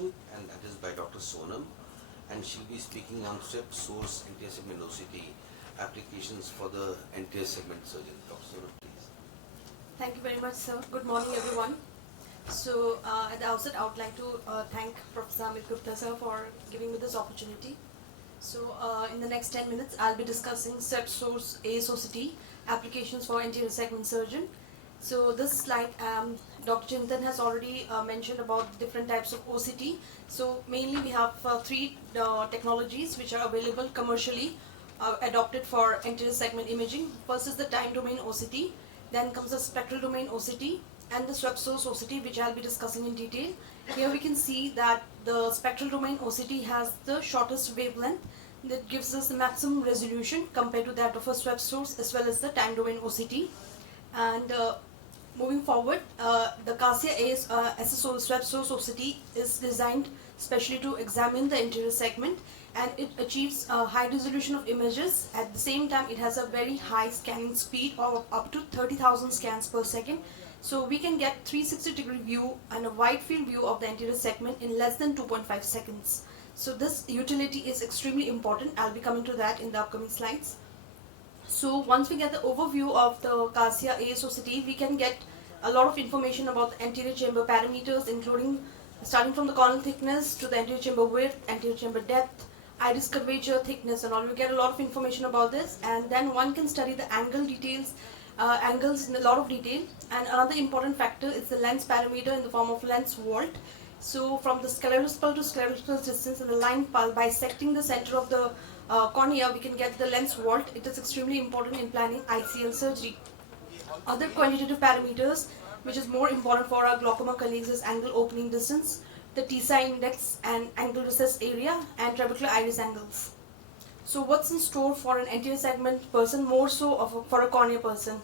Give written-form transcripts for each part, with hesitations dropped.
and that is by Dr. Sonam, and she'll be speaking on SWIP source anterior segment OCT applications for the anterior segment surgeon. Dr. Sonam, please. Thank you very much, sir. Good morning, everyone. So, at the outset, I would like to thank Professor Amit Gupta, sir, for giving me this opportunity. So, in the next 10 minutes, I'll be discussing SWIP source ASOCT applications for anterior segment surgeon. So, this slide, Dr. Chintan has already mentioned about different types of OCT. So, mainly we have three technologies which are available commercially adopted for anterior segment imaging. First is the time domain OCT. Then comes the spectral domain OCT and the SWIP source OCT, which I'll be discussing in detail. Here we can see that the spectral domain OCT has the shortest wavelength that gives us the maximum resolution compared to that of a SWIP source as well as the time domain OCT. And moving forward, the CASIA SSO SWIP source OCT is designed specially to examine the anterior segment, and it achieves a high resolution of images. At the same time, it has a very high scanning speed of up to 30,000 scans per second. So we can get 360-degree view and a wide field view of the anterior segment in less than 2.5 seconds. So this utility is extremely important. I'll be coming to that in the upcoming slides. So once we get the overview of the CASIA ASOCT, we can get a lot of information about the anterior chamber parameters, including starting from the corneal thickness to the anterior chamber width, anterior chamber depth, iris curvature, thickness, and all. We get a lot of information about this, and then one can study the angle details, angles in a lot of detail. And another important factor is the lens parameter in the form of lens vault. So from the sclerospal to sclerospal distance and the line bisecting the center of the cornea, we can get the lens vault. It is extremely important in planning ICL surgery. Other quantitative parameters, which is more important for our glaucoma colleagues, is angle opening distance, the TSI index, and angle recess area, and trabecular iris angles. So what's in store for an anterior segment person, more so for a cornea person?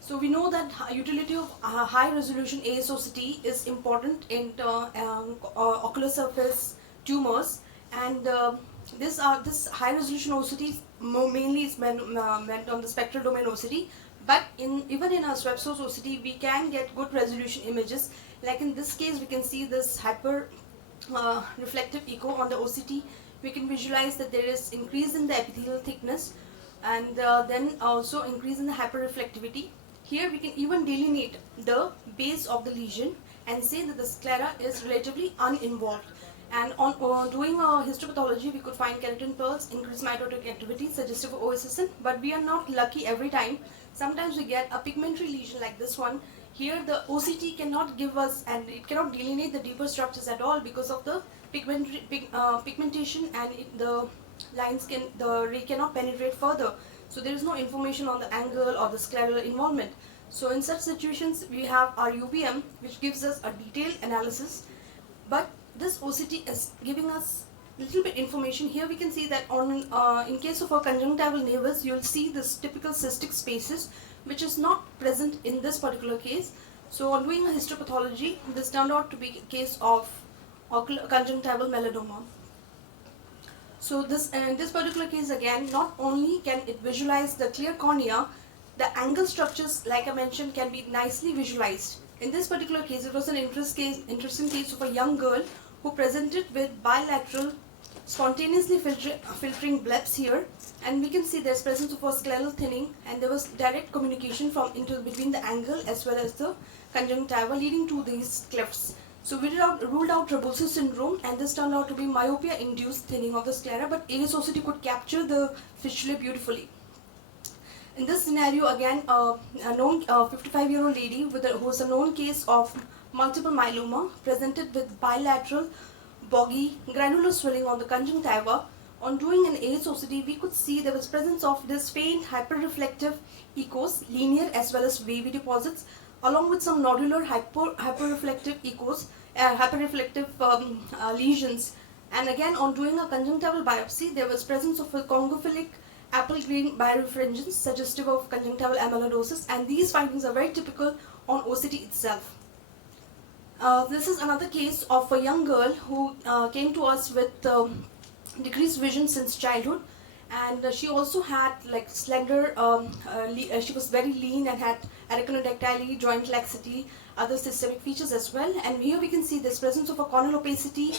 So we know that utility of high resolution ASOCT is important in ocular surface tumors, and this high resolution OCT mainly is meant on the spectral domain OCT. But even in our SWIP source OCT, we can get good resolution images. Like in this case, we can see this hyper reflective echo on the OCT. We can visualize that there is increase in the epithelial thickness, and then also increase in the hyperreflectivity. Here we can even delineate the base of the lesion and say that the sclera is relatively uninvolved. And on doing a histopathology, we could find keratin pearls, increased mitotic activity, suggestive of OSSN, but we are not lucky every time. Sometimes we get a pigmentary lesion like this one. Here the OCT cannot give us, and it cannot delineate the deeper structures at all because of the pigmentation, and the ray cannot penetrate further. So there is no information on the angle or the scleral involvement. So in such situations, we have our UBM, which gives us a detailed analysis, but this OCT is giving us little bit information. Here we can see that in case of a conjunctival nevus, you'll see this typical cystic spaces, which is not present in this particular case. So on doing a histopathology, this turned out to be a case of conjunctival melanoma. So in this particular case, again, not only can it visualize the clear cornea, the angle structures, like I mentioned, can be nicely visualized. In this particular case, it was an interesting case of a young girl who presented with bilateral spontaneously filtering bleps here, and we can see there's presence of a scleral thinning, and there was direct communication between the angle as well as the conjunctiva, leading to these clefts. So we ruled out Rebozo syndrome, and this turned out to be myopia-induced thinning of the sclera, but ASOCT could capture the fistulae beautifully. In this scenario, again, a known 55-year-old lady who was a known case of multiple myeloma presented with bilateral boggy granular swelling on the conjunctiva. On doing an ASOCT, we could see there was presence of this faint hyperreflective echoes, linear as well as wavy deposits, along with some nodular hyperreflective echoes, hyperreflective lesions. And again, on doing a conjunctival biopsy, there was presence of a congophilic apple green birefringence suggestive of conjunctival amyloidosis, and these findings are very typical on OCT itself. This is another case of a young girl who came to us with decreased vision since childhood, and she also had like slender, she was very lean and had arachnodactyly, joint laxity, other systemic features as well. And here we can see this presence of a corneal opacity,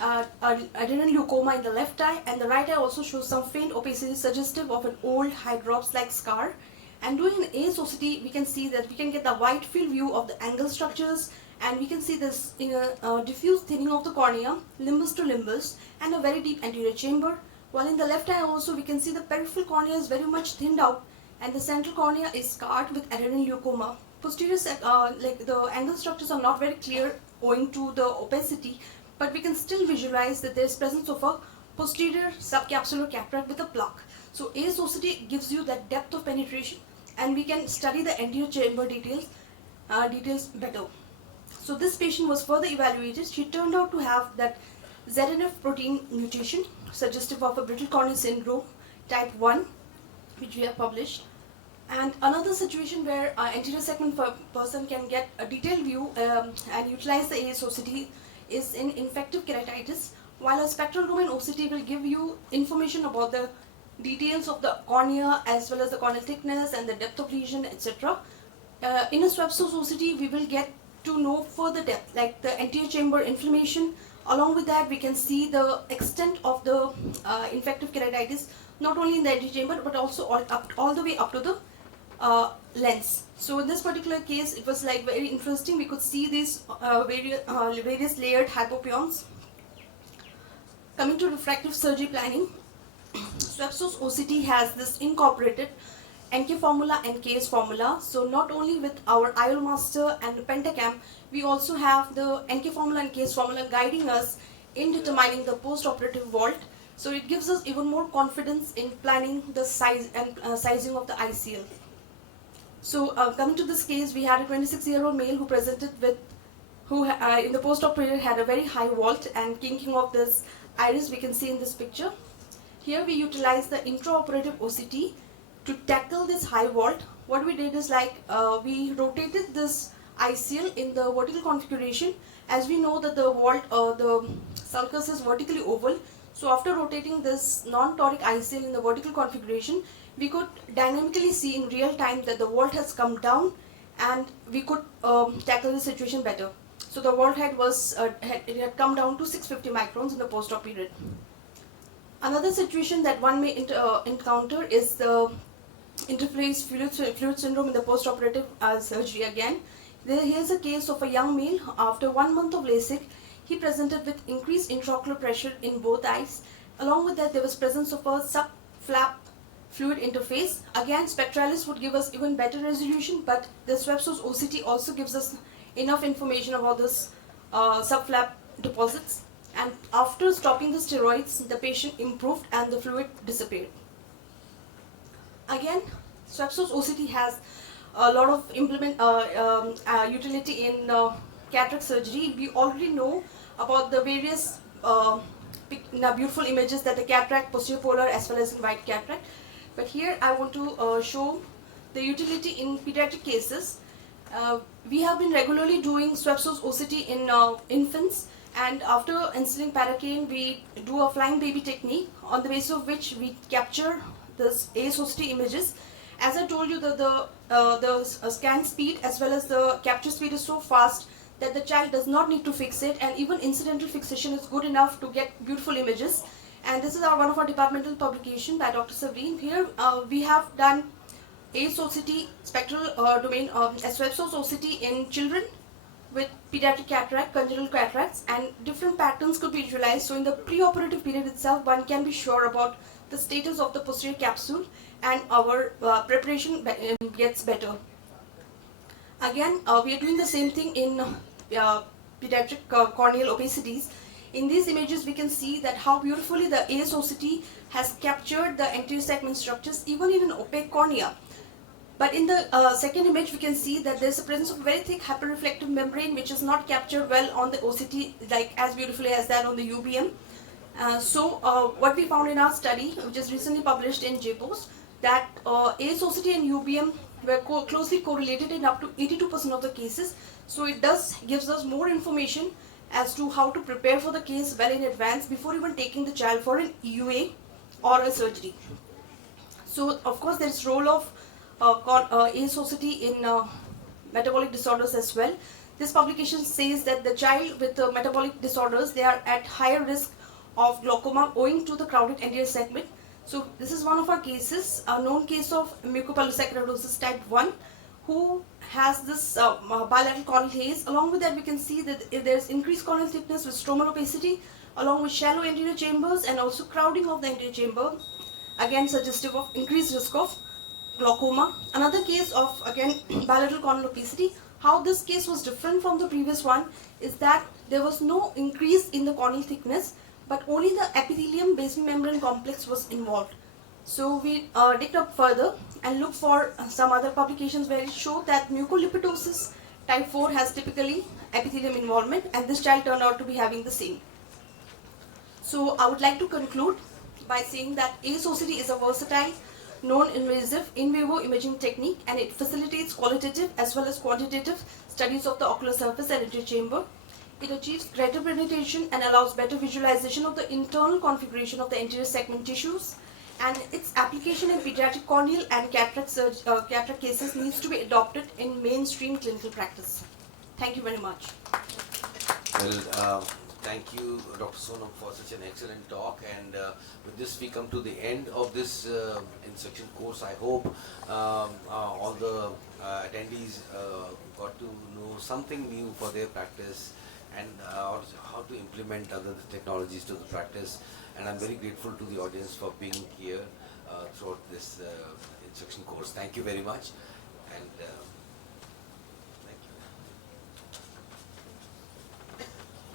adrenal leukoma in the left eye, and the right eye also shows some faint opacity suggestive of an old hydrops-like scar. And doing an ASOCT, we can see that we can get the wide field view of the angle structures, and we can see this in a diffuse thinning of the cornea, limbus to limbus, and a very deep anterior chamber. While in the left eye also we can see the peripheral cornea is very much thinned out, and the central cornea is scarred with adrenal leukoma. Posterior, like the angle structures are not very clear owing to the opacity, but we can still visualize that there is presence of a posterior subcapsular cataract with a plaque. So ASOCT gives you that depth of penetration, and we can study the anterior chamber details better. So this patient was further evaluated. She turned out to have that ZNF protein mutation suggestive of a brittle corneal syndrome type 1, which we have published. And another situation where anterior segment person can get a detailed view and utilize the ASOCT is in infective keratitis, while a spectral domain OCT will give you information about the details of the cornea as well as the corneal thickness and the depth of lesion, etc. In a swept source OCT, we will get to know further depth, like the anterior chamber inflammation. Along with that, we can see the extent of the infective keratitis, not only in the anterior chamber but also all the way up to the lens. So in this particular case, it was like very interesting. We could see these various layered hypopions. Coming to refractive surgery planning, swept source OCT has this incorporated NK formula and KS formula. So not only with our IOL master and the pentacam, we also have the NK formula and KS formula guiding us in determining the post-operative vault. So it gives us even more confidence in planning the size and sizing of the ICL. So coming to this case, we had a 26-year-old male who presented with, in the post-op period had a very high vault and kinking of this iris we can see in this picture. Here we utilized the intraoperative OCT to tackle this high vault. What we did is like we rotated this ICL in the vertical configuration. As we know that the vault the sulcus is vertically oval, so after rotating this non-toric ICL in the vertical configuration, we could dynamically see in real time that the vault has come down, and we could tackle the situation better. So the vault height was it had come down to 650 microns in the post-op period. Another situation that one may encounter is the interface fluid syndrome in the post-operative surgery again. Here's a case of a young male. After 1 month of LASIK, he presented with increased intraocular pressure in both eyes. Along with that, there was presence of a subflap fluid interface. Again, spectralis would give us even better resolution, but the swept source OCT also gives us enough information about this subflap deposits. And after stopping the steroids, the patient improved and the fluid disappeared. Again, swept source OCT has a lot of utility in cataract surgery. We already know about the various beautiful images that the cataract, posterior polar as well as in white cataract. But here I want to show the utility in pediatric cases. We have been regularly doing swept source OCT in infants, and after instilling paracaine, we do a flying baby technique on the basis of which we capture this ASOCT images. As I told you, the scan speed as well as the capture speed is so fast that the child does not need to fixate, and even incidental fixation is good enough to get beautiful images. And this is one of our departmental publication by Dr. Sabreen. Here we have done ASOCT spectral domain swept source OCT in children with pediatric cataract, congenital cataracts, and different patterns could be visualized. So in the preoperative period itself, one can be sure about the status of the posterior capsule, and our preparation gets better. Again, we are doing the same thing in pediatric corneal opacities. In these images, we can see that how beautifully the ASOCT has captured the anterior segment structures even in an opaque cornea. But in the second image, we can see that there is a presence of very thick hyperreflective membrane which is not captured well on the OCT, like as beautifully as that on the UBM. What we found in our study, which is recently published in JPOS, that ASOCT and UBM were closely correlated in up to 82% of the cases. So it gives us more information as to how to prepare for the case well in advance before even taking the child for an EUA or a surgery. So of course there is role of ASOCT in metabolic disorders as well. This publication says that the child with metabolic disorders, they are at higher risk of glaucoma owing to the crowded anterior segment. So this is one of our cases, a known case of mucopolysaccharidosis type 1, who has this bilateral corneal haze. Along with that, we can see that there's increased corneal thickness with stromal opacity, along with shallow anterior chambers and also crowding of the anterior chamber, again suggestive of increased risk of glaucoma. Another case of, again, bilateral corneal opacity. How this case was different from the previous one is that there was no increase in the corneal thickness, but only the epithelium basement membrane complex was involved. So we digged up further and looked for some other publications where it showed that mucolipitosis type 4 has typically epithelium involvement, and this child turned out to be having the same. So I would like to conclude by saying that ASOCT is a versatile, non-invasive in vivo imaging technique, and it facilitates qualitative as well as quantitative studies of the ocular surface and anterior chamber. It achieves greater penetration and allows better visualization of the internal configuration of the anterior segment tissues, and its application in pediatric corneal and cataract cases needs to be adopted in mainstream clinical practice. Thank you very much. Well, thank you, Dr. Sonam, for such an excellent talk. And with this, we come to the end of this instruction course. I hope all the attendees got to know something new for their practice and how to implement other technologies to the practice. And I'm very grateful to the audience for being here throughout this instruction course. Thank you very much. And